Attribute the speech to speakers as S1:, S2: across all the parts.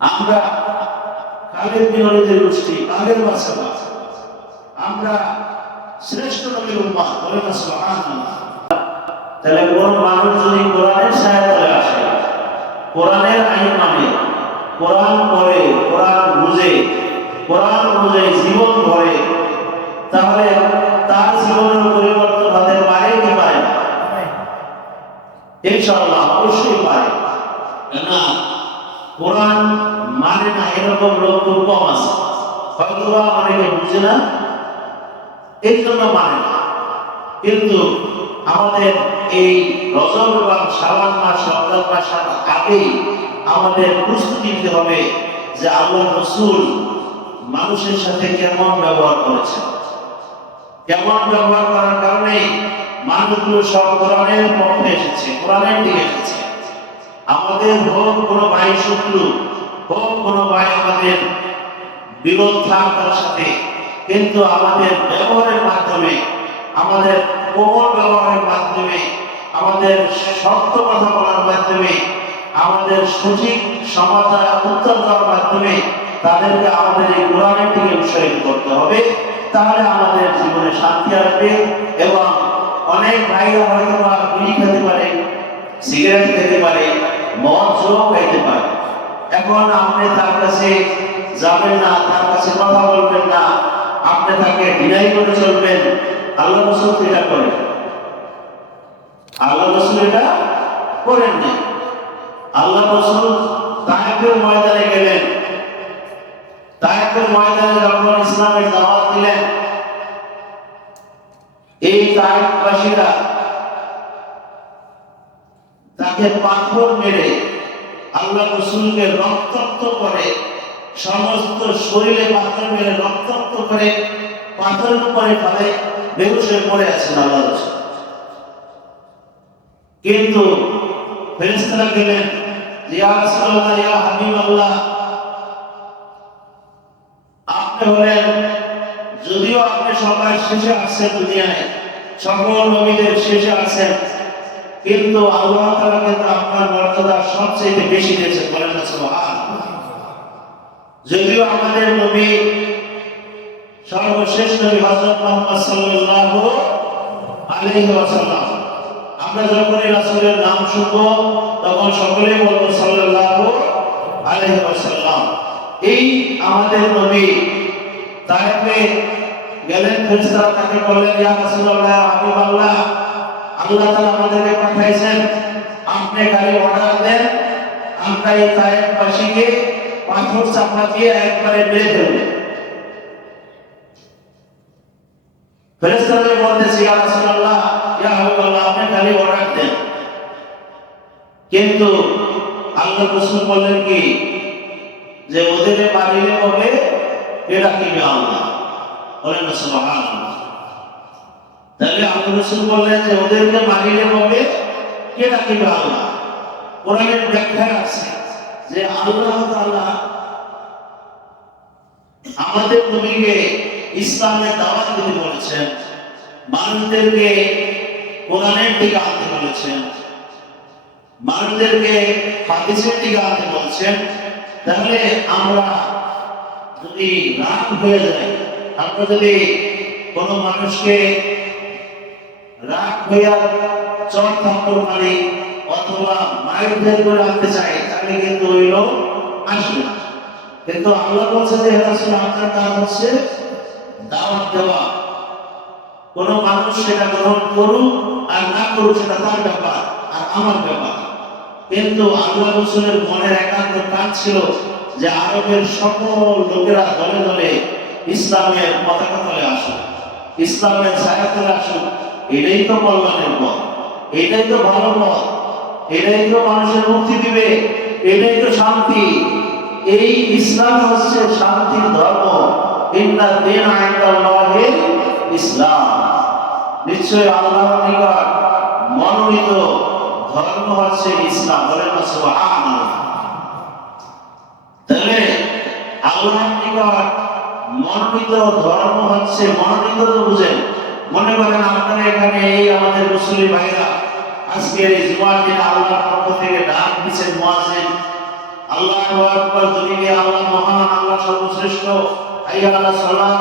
S1: আমরা কালের বিনরীদের গোষ্ঠী কালের বাসা আমরা শ্রেষ্ঠ নবীর উম্মাহ বলে না সুবহানাল্লাহ। তাহলে কোন মানুষ যদি কোরআনের সাহায্যে আসে কোরআনের আইন মানে কোরআন পড়ে কোরআন বুঝে কোরআন অনুযায়ী জীবন ভরে তাহলে তার জীবনের পরিবর্তন হতে পারে কি পারে না? ইনশাআল্লাহ অবশ্যই পারে। না কোরআন মানে না এরকম লোক খুব কম আছে। হয়তো বা অনেকে বুঝে না এই জন্য মানে না। কিন্তু আমাদের এই রজব এবং শ্রাবণ মাস, রমজান মাস আগেই আমাদের প্রস্তুতি নিতে হবে যে আল্লাহ রসুল মানুষের সাথে কেমন ব্যবহার করেছেন। কেমন ব্যবহার করার কারণে মানুষগুলো সব কোরআনের পক্ষে এসেছে, কোরআনের দিকে এসেছে। আমাদের হোক কোনো ভাই শত্রু হোক কোনো ভাই আমাদের বিরোধ থাক সাথে। কিন্তু আমাদের ব্যবহারের মাধ্যমে, আমাদের কোমল ব্যবহারের মাধ্যমে, আমাদের শক্ত কথা বলার মাধ্যমে, আমাদের সঠিক সমাধান উত্তর দেওয়ার মাধ্যমে তাদেরকে আমাদের এই কোরআনের দিকে উৎসাহিত করতে হবে। তাহলে আমাদের জীবনে শান্তি আসবে এবং অনেক ভাইরা হয়তো বা বিড়ি খেতে পারে, সিগারেট খেতে পারে মদ পারে। এখন আপনি তার কাছে যাবেন না, তার কাছে কথা বলবেন না, আপনি তাকে বিদায় করে চলবেন। আল্লাহ রসুল এটা করেন। আল্লাহ রসুল এটা করেন না আল্লাহ রসুল তাহেবের ময়দানে গেলেন। তাহেবের ময়দানে যখন ইসলামের দাওয়াত দিলেন, এই তাহেববাসীরা তাকে পাথর মেরে আল্লাহ রসুলকে রক্তাক্ত করে, সমস্ত শরীরে পাথর মেরে রক্তাক্ত করে, পাথরের উপরে ফেলে বেহুশ হয়ে পড়ে আছেন আল্লাহ রসুল। কিন্তু ফেরেশতারা গেলেন ইয়া রাসূলুল্লাহ, ইয়া হাবিবাল্লাহ, আপনি হলেন, যদিও আপনি সবাই শেষে আছেন দুনিয়ায়, সকল নবীদের শেষে আছেন কিন্তু আল্লাহ তাআলা কিন্তু আপনার মর্যাদা সবচেয়ে বেশি দিয়েছেন, বলেন না সুবহানাল্লাহ। যদিও আমাদের নবী সর্বশেষ নবী হযরত মুহাম্মদ সাল্লাল্লাহু আলাইহি ওয়াসাল্লাম, আমরা যখন এই রাসূলের নাম শুনব, তখন সকলেই বলব সাল্লাল্লাহু আলাইহি ওয়াসাল্লাম। এই আমাদের নবী তাইফে গেলেন ফেরেশতারা তাকে বললেন, ইয়া রাসূলুল্লাহ হাবিবাল্লাহ আল্লাহ তাআলা আমাদেরকে পাঠাইছেন আপনি খালি অর্ডার দেন, আমরা এই তাইফবাসীকে পাথর চাপা দিয়ে একবারে মেরে ফেলব। ফেরেশতাদের বলতেছে, ইয়া রাসূলুল্লাহ, ইয়া হাবিবাল্লাহ, আপনি খালি অর্ডার দেন। কিন্তু আল্লাহ রাসূল বললেন কি, যে ওদের মারিলে হবে, এটা কি আল্লাহ। বলেন সুবহানাল্লাহ। তাহলে আল্লাহ রাসূল বললেন যে ওদেরকে মারিলে হবে কি আল্লাহ? কোরআনের ব্যাখ্যা আছে যে, আল্লাহ তাআলা আমাদের নবীকে ইসলামের দাওয়াত দিতে বলেছেন, মানুষদেরকে কোরআনের দিকে আনতে বলেছেন, মানুষদেরকে হাদিসের দিকে আনতে বলছেন। তাহলে আমরা যদি রাগ হয়ে যায় আমরা যদি কোনো মানুষকে হইয়া চর থাপ্পড় মারি অথবা মায়ের করে আনতে চাই তাহলে কিন্তু ওই লোক আসবে। কিন্তু আল্লাহ বলছে যে রাসূল, আপনার কাজ হচ্ছে দাওয়াত দেওয়া কোন মানুষ সেটা গ্রহণ করুক আর না করুক, সেটা তার ব্যাপার আর আমার ব্যাপার কিন্তু আল্লাহ রসুলের মনের একান্ত কাজ ছিল যে আরবের সকল লোকেরা দলে দলে ইসলামের পতাকা তলে আসুক, ইসলামের ছায়া তলে আসুক এটাই তো কল্যাণের পথ। এটাই তো ভালো পথ। এটাই তো মানুষের মুক্তি দিবে। এটাই তো শান্তি। এই ইসলাম হচ্ছে শান্তির ধর্ম। ইসলাম। নিশ্চয় আল্লাহর নিকট মনোনীত ধর্ম হচ্ছে ইসলাম। বলেন তাহলে আল্লাহর নিকট মনোনীত ধর্ম হচ্ছে, মনোনীত তো বুঝেন মনে করেন আপনারা এখানে এই আমাদের মুসলিম ভাইরা আজকের এই জুমার দিন আল্লাহর পক্ষ থেকে ডাক দিচ্ছেন মুয়াজ্জিন। আল্লাহ আকবার দুনিয়া আল্লাহ মহান, আল্লাহ সর্বশ্রেষ্ঠ, হাইয়া আলা সালাহ,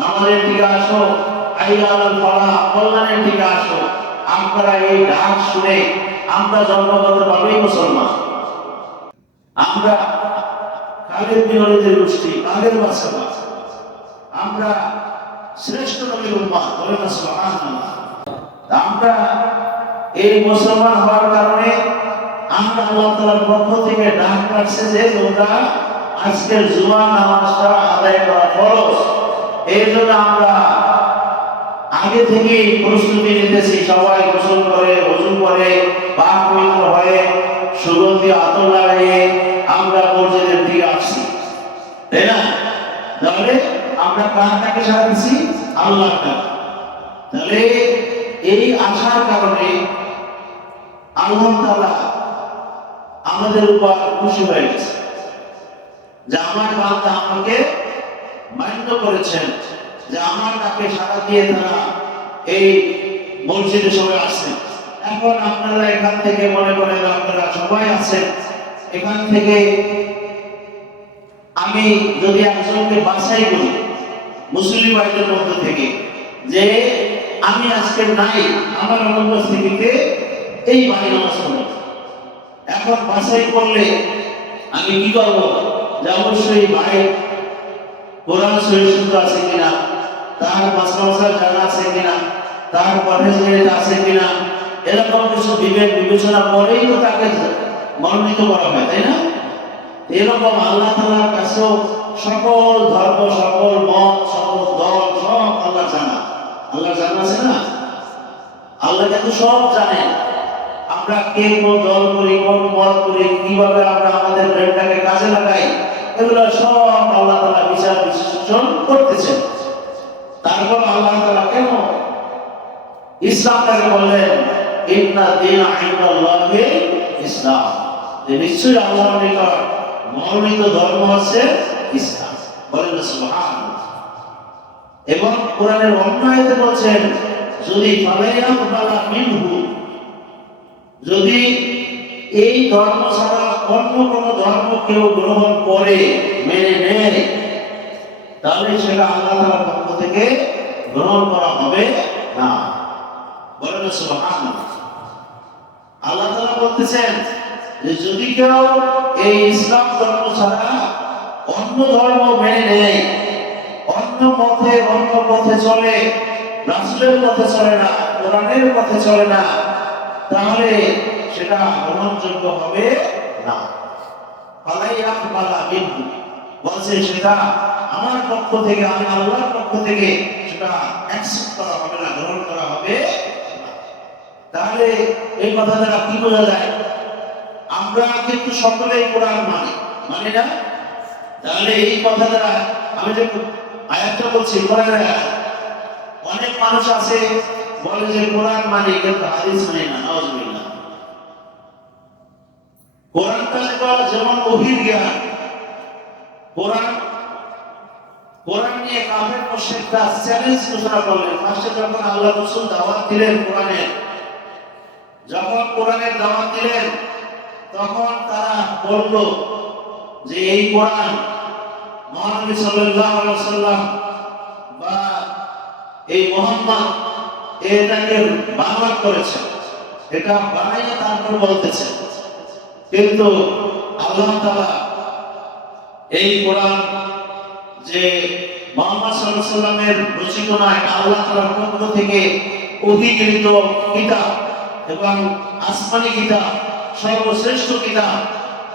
S1: নামাজের দিকে আসো, হাইয়া আলা ফালাহ, কল্যাণের দিকে আসো আমরা এই ডাক শুনে আমরা জন্মগতভাবেই মুসলমান। আমরা কালের বিনরীদের গোষ্ঠী, কালের বাসা। আমরা শ্রেষ্ঠ নবীর উম্মাহ সুবহানাল্লাহ। আমরা এই মুসলমান হওয়ার কারণে আমরা আল্লাহ তাআলার পক্ষ থেকে ডাক পাচ্ছে যে তোমরা আজকের জুমা নামাজটা আদায় করা ফরজ। এই জন্য আমরা আগে থেকেই প্রস্তুতি নিতেছি, সবাই গোসল করে ওযু করে, পাক পবিত্র হয়ে, সুগন্ধি আতর লাগিয়ে আমরা মসজিদের দিকে আসছি। তাই না? তাহলে আমরা কার কাকে আল্লাহ তাহলে এই আশার কারণে আল্লাহ তাআলা আমাদের উপর খুশি হয়ে গেছে। যে আমার বান্দা আমাকে মান্য করেছেন, যে আমার ডাকে সাড়া দিয়ে তারা এই মসজিদে সবাই আসছেন এখন আপনারা এখান থেকে মনে করেন আপনারা সবাই আছেন। এখান থেকে আমি যদি একজনকে বাছাই করি মুসলিম ভাইদের মধ্যে থেকে যে আমি আজকে নাই, আমার অনুপস্থিতিতে এই বাড়ি নামাজ পড়ি। এখন বাছাই করলে আমি কি করব? যে অবশ্যই ভাই কোরআন শুদ্ধ আছে কিনা, তার মাসমাসা জানা আছে কিনা, তার পরহেজগারিত আছে কিনা, এরকম কিছু বিবেক বিবেচনা করেই তো তাকে মনোনীত করা হয়, তাই না? এরকম আল্লাহ তাআলার কাছেও সকল ধর্ম, সকল মত, সকল দল, সব আল্লাহ জানা। আল্লাহ জানা আছে না? আল্লাহ কিন্তু সব জানেন আমরা কে কোন দল করি, কোন মত করি, কীভাবে আমরা আমাদের ব্রেনটাকে কাজে লাগাই, এগুলো সব আল্লাহ তাআলা বিচার বিশ্লেষণ করতেছেন। তারপর আল্লাহ তাআলা কেন ইসলামটাকে বললেন, ইন্না দিন ইনদাল্লাহি ইসলাম। নিশ্চয়ই আল্লাহর নিকট মনোনীত ধর্ম হচ্ছে ইসলাম। বলেন এবং কোরআনের অন্য বলছেন, যদি মিনহু যদি এই ধর্ম ছাড়া অন্য কোন ধর্ম কেউ গ্রহণ করে, মেনে নেয়, তাহলে সেটা আল্লাহ তাআলার পক্ষ থেকে গ্রহণ করা হবে না। বলেন সুবহানাল্লাহ। আল্লাহ তাআলা বলতেছেন যে, যদি কেউ এই ইসলাম ধর্ম ছাড়া অন্য ধর্ম মেনে নেয় অন্য পথে অন্য পথে চলে। রাসূলের পথে চলে না, কোরআনের পথে চলে না। তাহলে সেটা গ্রহণযোগ্য হবে না। ফালাইয়া ফালা বিনহু বলছে, সেটা আমার পক্ষ থেকে, আমি আল্লাহর পক্ষ থেকে সেটা অ্যাকসেপ্ট করা হবে না, গ্রহণ করা হবে তাহলে এই কথা দ্বারা কি বোঝা যায়? আমরা কিন্তু সকলেই কোরআন মানি। মানে না? তাহলে এই কথা দ্বারা আমি যে আয়াতটা বলছি কোরআনের আয়াত, অনেক মানুষ আছে, বলে যে কোরআন মানে কিন্তু হাদিস মানি না, নাউজুবিল্লাহ। কোরআনটা যেমন- গভীর জ্ঞান, কোরআন কোরআন নিয়ে কাফের মুশরিকরা চ্যালেঞ্জ ঘোষণা করলেন। ফার্স্টে যখন আল্লাহ রাসূল দাওয়াত দিলেন কোরআনের যখন কোরআনের দাওয়াত দিলেন, তখন তারা বলল যে এই কোরআন মহানবী সাল্লাল্লাহু আলাইহি ওয়াসাল্লাম বা এই মোহাম্মদ এটাকে বাংলা করেছে। এটা বানাইয়া তারপর বলতেছে। কিন্তু আল্লাহ তাআলা এই কোরআন যে মোহাম্মদ সাল্লাল্লাহু আলাইহি সাল্লামের রচিত না, এটা আল্লাহ তাআলার পক্ষ থেকে অধিকৃত কিতাব এবং আসমানি কিতাব, সর্বশ্রেষ্ঠ কিতাব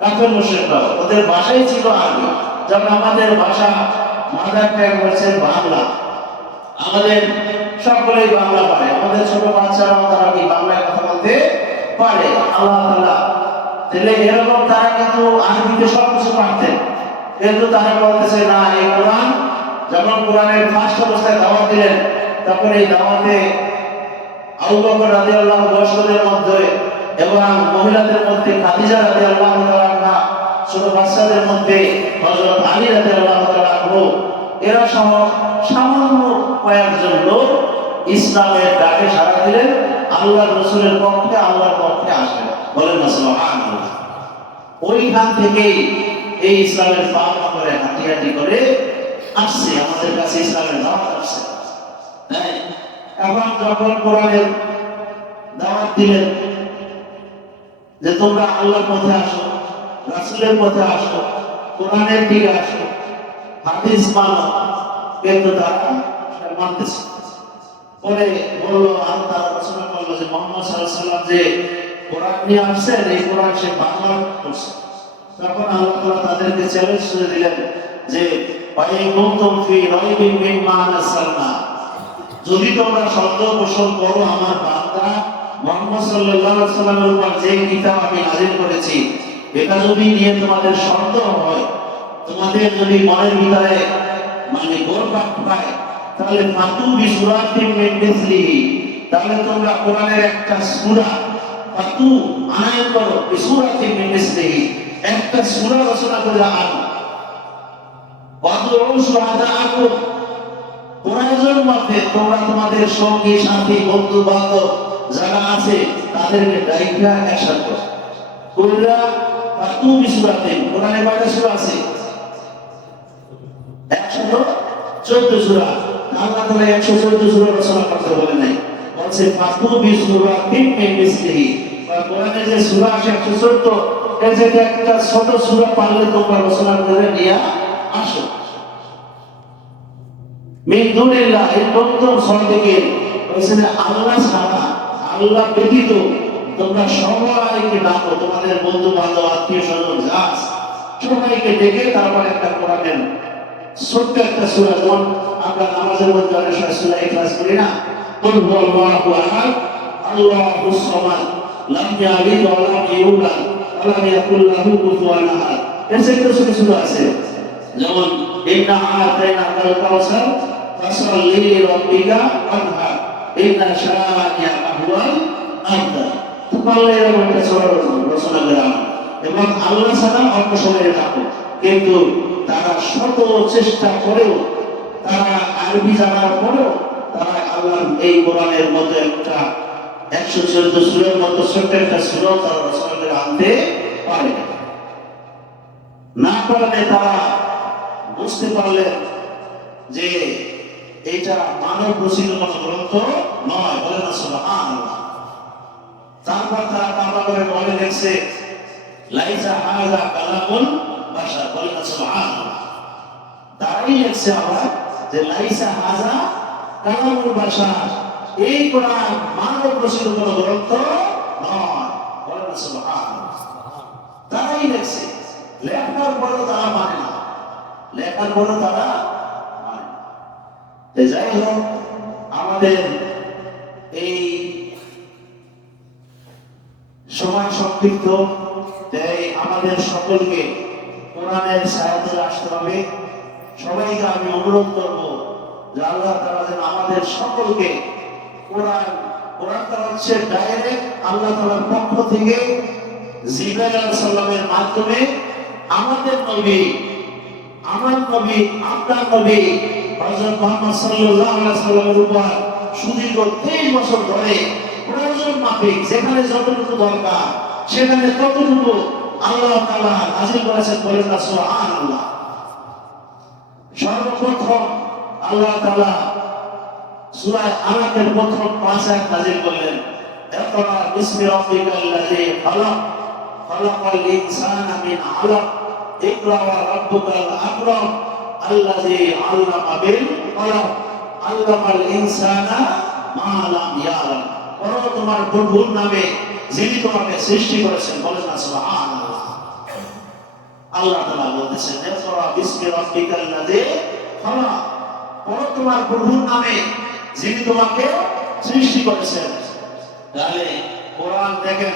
S1: কাফের মুশরিকরা ওদের ভাষাই ছিল আরবি যেমন আমাদের ভাষা মাদার ট্যাং হচ্ছে বাংলা। আমাদের সকলেই বাংলা পারে। আমাদের ছোট বাচ্চারাও তারা কি বাংলায় কথা বলতে পারে? আল্লাহ তাআলা তাহলে এরকম তারা কিন্তু আরবিতে সব কিছু পারতেন। কিন্তু তারা বলতেছে, না, এই কোরআন যখন কোরআনের ফার্স্ট অবস্থায় দাওয়াত দিলেন তখন এই দাওয়াতে আবু বকর রাদিয়াল্লাহু বয়স্কদের মধ্যে এবং মহিলাদের মধ্যে খাদিজা রাদিয়াল্লাহু তাআলা ছোট বাচ্চাদের মধ্যে হযরত আলী রাদিয়াল্লাহু তাআলা এরা সহ সামান্য কয়েকজন লোক ইসলামের ডাকে সাড়া দিলেন আল্লাহ রসুলের পক্ষে, আল্লাহর পক্ষে আসলেন। বলেন ওইখান থেকেই এই ইসলামের পাওয়া করে হাঁটি হাঁটি করে আসছে, আমাদের কাছে ইসলামের দাওয়াত আসছে। হ্যাঁ? এখন যখন কোরআনের দাওয়াত দিলেন যে তোমরা আল্লাহর পথে আসো, রাসুলের পথে আসো, কোরআনের দিকে আসো, হাদিস মানো কিন্তু তারা মানতেছে। পরে বলল আর তারা রচনা করল যে মোহাম্মদ সাল্লাম যে কোরআন নিয়ে আসছেন, এই কোরআন সে বাংলা করছে তখন আল্লাহ তাআলা তাদেরকে চ্যালেঞ্জ করে দিলেন যে যদি তোমরা সন্দেহ পোষণ করো আমার বান্দা মোহাম্মদ সাল্লাল্লাহু আলাইহি সাল্লামের উপর যে কিতাব আমি নাযিল করেছি, এটা যদি নিয়ে তোমাদের সন্দেহ হয়, তোমাদের যদি মনের ভিতরে মানে পায়, তাহলে ফাতু তাহলে তোমরা কোরআনের একটা সূরা, ফাতু আনায়ন করো বি সূরাতিন একটা সূরা রচনা করে আনো ওয়াদউ শুহাদাআকুম প্রয়োজন তোমরা তোমাদের সঙ্গী, সাথী বন্ধু বান্ধব যারা আছে তাদেরকে ডাইকা একসাথে করো। কুররা ফাতু বি সূরাতিন কোরআনে কয়টা সূরা আছে। একশো চোদ্দ সুরা, আল্লাহ একশো চোদ্দ সুরা রচনা করতে বলে নাই। বলছে ফাতু বি তিন মিসলিহি। কোরআনে যে সুরা আছে একশো চোদ্দ এর যে একটা ছোট সুরা পারলে তোমরা রচনা করে নিয়ে আসো। মিন দুনিল্লাহ এই প্রথম বলছে যে, আল্লাহ ছাড়া আল্লাহ ব্যতীত তোমরা সবাইকে ডাকো, তোমাদের বন্ধু বান্ধব আত্মীয় স্বজন যা সবাইকে ডেকে তারপর একটা কোরআনের ছোট্ট একটা সূরা যেমন আমরা নামাজের মধ্যে অনেক সময় সূরা ইখলাস করি না। আহাদ এর আছে। যেমন, ইন্না কাউসার, ফাসাল্লি ইন্না হুয়াল আবতার তো পারলে এরকম একটা সূরা রচনা করে আনো এবং আল্লাহ ছাড়া অন্য সময় ডাকো কিন্তু তারা শত চেষ্টা করেও, তারা আরবি জানার পরেও তারা আল্লাহর এই কোরআনের মধ্যে একটা একশো চোদ্দ সুরের মতো ছোট্ট একটা সুর তারা রচনা করে আনতে পারে। না। পারলে তারা বুঝতে পারলেন যে এটা মানব রচিত কোনো গ্রন্থ নয়, বলে না সুবহানাল্লাহ। তারপর তারা কামা করে বলে লেখছে, লাইসা হাযা কালামুল বাশার, বলে না সুবহানাল্লাহ। তারাই লেখছে আবার যে লাইসা হাযা কালামুল বাশার, এই কোরআন মানব রচিত কোনো গ্রন্থ নয়, বলে না সুবহানাল্লাহ। তারাই লেখছে, লেখার পরেও তারা মানে না। লেখার পরেও তারা যাই হোক, আমাদের এই সময় সংক্ষিপ্ত তাই আমাদের সকলকে কোরআনের সাহায্যে আসতে হবে। সবাইকে আমি অনুরোধ করব আল্লাহ তাআলা যেন আমাদের সকলকে কোরআন কোরআন তাআলা হচ্ছে ডাইরেক্ট আল্লাহ তাআলার পক্ষ থেকে জিবরাইল সালামের মাধ্যমে আমাদের নবী, আমার নবী, আপনার নবী হযরত মুহাম্মদ সাল্লাল্লাহু আলাইহি সাল্লামের উপর সুদীর্ঘ 23 বছর ধরে প্রয়োজন মাফিক, যেখানে যতটুকু দরকার, সেখানে ততটুকু আল্লাহ তাআলা নাযিল করেছেন বলেন না, সুবহানাল্লাহ। সর্বপ্রথম আল্লাহ তাআলা সূরা আনাকের প্রথম পাঁচ আয়াত নাযিল করলেন, ইকরা বিসমি রাব্বিকাল্লাযী খালাক, খালাকাল ইনসানা মিন আলাক, ইকরা ওয়া রাব্বুকাল আকরাম আল্লাযী আল্লামা বিল কলম আল্লামাল ইনসানা মা লাম ইয়ালাম তোমার প্রভুর নামে যিনি তোমাকে সৃষ্টি করেছেন বলেন না, সুবহানাল্লাহ। আল্লাহ তাআলা বলতেছেন ইকরা বিসমি রাব্বিকাল্লাযী খালাক। পড়ো তোমার প্রভুর নামে যিনি তোমাকে সৃষ্টি করেছেন। তাহলে কোরআন দেখেন,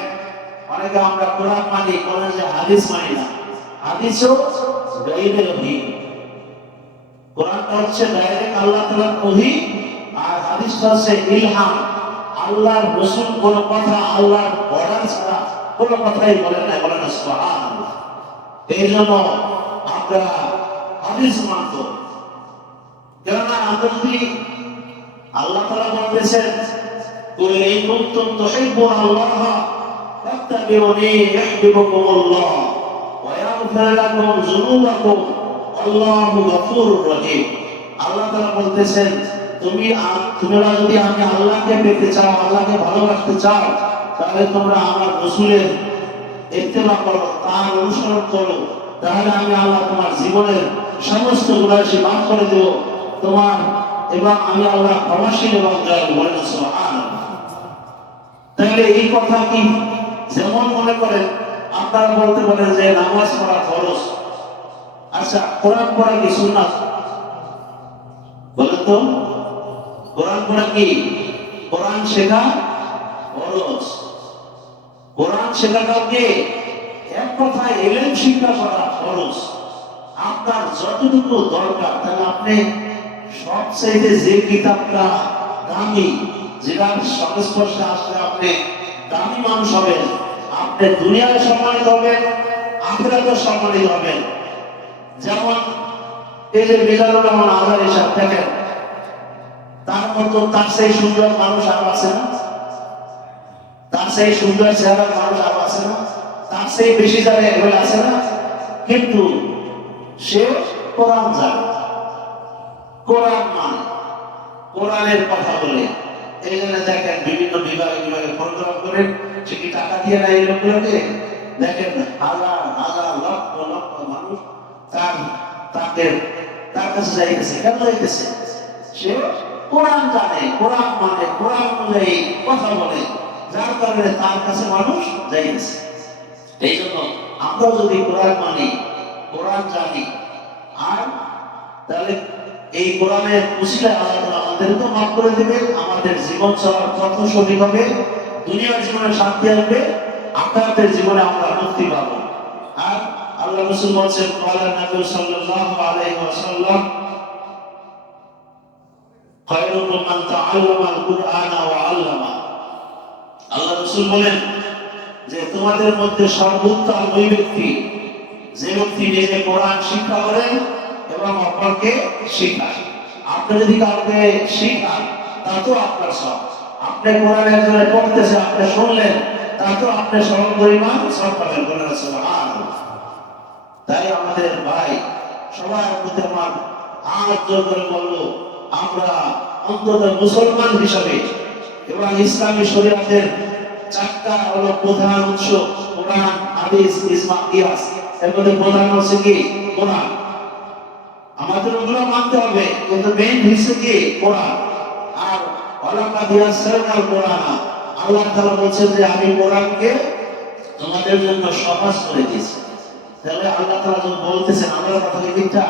S1: অনেকে আমরা কোরআন মানি কোরআন যে হাদিস মানি না। হাদিসও গাইবের অধীন। কোরআনটা হচ্ছে ডাইরেক্ট আল্লাহ তাআলার অধীন আর হাদিসটা হচ্ছে ইলহাম আল্লাহর রসুল কোন কথা আল্লাহর অর্ডার ছাড়া কোনো কথাই বলেন না বলেন না সুবহানাল্লাহ এই জন্য আমরা হাদিস মানত কেননা আমরা যদি আল্লাহ তাআলা বলতেছেন قل إن كنتم تحبون الله فاتبعوني يحببكم الله ويغفر لكم ذنوبكم আল্লাহ তুমি যদি আমি আল্লাহকে পেতে চাও, আল্লাহকে চাও, তাহলে তোমরা আমার করো অনুসরণ করো। তাহলে আমি তোমার জীবনের সমস্ত গুণাশি মাফ করে দেব। তোমার এবং আমি আল্লাহ ক্ষমাসীন এবং তাহলে এই কথা কি যেমন মনে করেন, আপনারা বলতে পারেন যে নামাজ পড়া খরচ আচ্ছা কোরআন পড়া কি সুন্নাত? বলেন তো, কোরআন পড়া কি? কোরআন শেখা ফরজ। কোরআন শেখা কি এক কথায় এলেন শিক্ষা করা ফরজ। আপনার যতটুকু দরকার, তাহলে আপনি সবচাইতে যে কিতাবটা দামি যেটার সংস্পর্শে আসলে আপনি দামি মানুষ হবেন, আপনি দুনিয়ায় সম্মানিত হবেন আখেরাতে সম্মানিত হবেন। যেমন রহমান দেখেন, তার মতো তার সেই সুন্দর মানুষ আর আছে না? তার সেই সুন্দর মানুষ আর আছে না? তার সেই বেশি হয়ে আছে না? কিন্তু সে কোরআন জানে। কোরআন মানে কোরআনের কথা বলে। এই জন্য দেখেন বিভিন্ন বিভাগে বিভাগে প্রোগ্রাম করেন সে কি টাকা দিয়ে না এই লোকগুলোকে? দেখেন হাজার হাজার লক্ষ তার তাকে তার কাছে যাইতেছে। কেন যাইতেছে? সে কোরআন জানে, কোরআন মানে কোরআন অনুযায়ী কথা বলে। যার কারণে তার কাছে মানুষ যাইতেছে। এই জন্য আমরা যদি কোরআন মানি, কোরআন জানি, আর তাহলে এই কোরআনের আল্লাহ তাআলা আমাদেরকে মাফ করে দেবেন আমাদের জীবন চলার পথ সঠিক হবে, দুনিয়ার জীবনে শান্তি আসবে আপনাদের জীবনে আমরা মুক্তি পাবো। আর আল্লাহ রাসূল বলেছেন ক্বালা নবী সাল্লাল্লাহু আলাইহি ওয়াসাল্লাম খায়রুকুম মান তাআল্লামা আল কুরআনা ওয়া আল্লামা। আল্লাহ রাসূল বলেন যে তোমাদের মধ্যে সর্বোত্তম ওই ব্যক্তি, যে ব্যক্তি নিজে কোরআন শিক্ষা করেন এবং অপরকে শিখায়। আপনি যদি কাউকে শিখান, তা তো আপনার সব। আপনি কোরআন একজনে পড়তেছে আপনি শুনলেন, তা তো আপনি সম পরিমাণ সব পাবেন বলে সুবহানাল্লাহ। তাই আমাদের ভাই সবার প্রতি আমার করে বলব, আমরা অন্তত মুসলমান হিসাবে এবং ইসলামী শরীয়তের চারটা হলো প্রধান উৎস, কোরআন, হাদিস মধ্যে প্রধান হচ্ছে কি? কোরআন। আমাদের ওগুলো মানতে হবে, কিন্তু মেইন হচ্ছে কি? কোরআন। আর ওলামা দিয়া সারাল কোরআন আল্লাহ তাআলা বলছেন যে, আমি কোরআনকে তোমাদের জন্য সহজ করে দিয়েছি। তাহলে আল্লাহ যখন বলতেছেন আমরা কথা ঠিকটা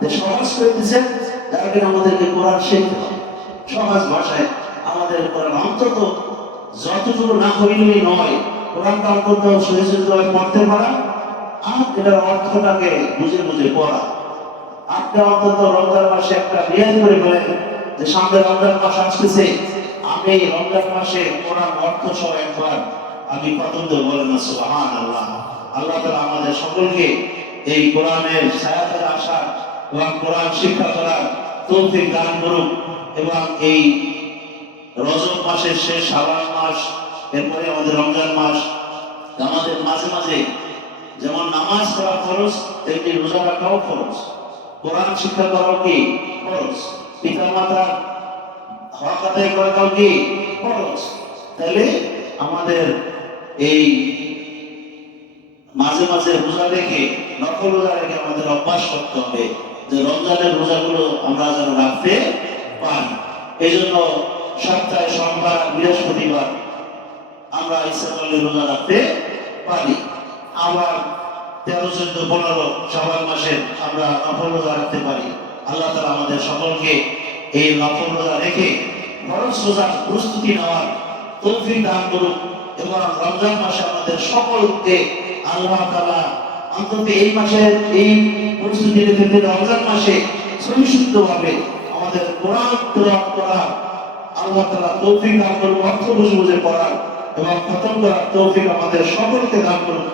S1: যে সহজ করে দিয়েছেন তার কারণে আমাদেরকে কোরআন শিখতে ভাষায় আমাদের কোরআন, অন্তত যতটুকু না নয় কোরআনটা অন্তত সহিষ্ণুভাবে পড়তে পারা। আর এটার অর্থটাকে বুঝে বুঝে পড়া। আপনি অন্তত রমজান মাসে একটা রিয়াজ করে যে সামনে রমজান মাস আসতেছে, আমি রমজান মাসে কোরআন অর্থ সহ একবার আমি পছন্দ আল্লাহ আল্লাহ তাআলা আমাদের সকলকে এই কোরআনের ছায়াতে আসার এবং কোরআন শিক্ষা করার তৌফিক দান করুক এবং এই রজব মাসের শেষ শাবান মাস, এরপরে আমাদের রমজান মাস, আমাদের মাঝে মাঝে যেমন নামাজ পড়া খরচ তেমনি রোজা রাখাও খরচ কোরআন শিক্ষা করাও কি খরচ পিতা মাতার হক আদায় করাটাও কি খরচ তাহলে আমাদের এই মাঝে মাঝে রোজা রেখে নকল রোজা রেখে আমাদের অভ্যাস করতে হবে যে রমজানের রোজাগুলো আমরা যেন রাখতে পারি। এই জন্য সপ্তাহে সোমবার, বৃহস্পতিবার আমরা করলে রোজা রাখতে পারি। আবার তেরো, চোদ্দ, পনেরো সবার মাসে আমরা নফল রোজা রাখতে পারি। আল্লাহ তালা আমাদের সকলকে এই নফল রোজা রেখে খরচ রোজার প্রস্তুতি নেওয়ার তৌফিক দান করুক। এবং রমজান মাসে আমাদের সকলকে আল্লাহ তাআলা অন্তত এই মাসে, এই পরিস্থিতির ক্ষেত্রে রমজান মাসে সুনিশ্চিতভাবে আমাদের কোরআন তেলাওয়াত করা আল্লাহ তাআলা তৌফিক দান করুন অর্থ বুঝে বুঝে পড়ার এবং খতম করার তৌফিক আমাদের সকলকে দান করুন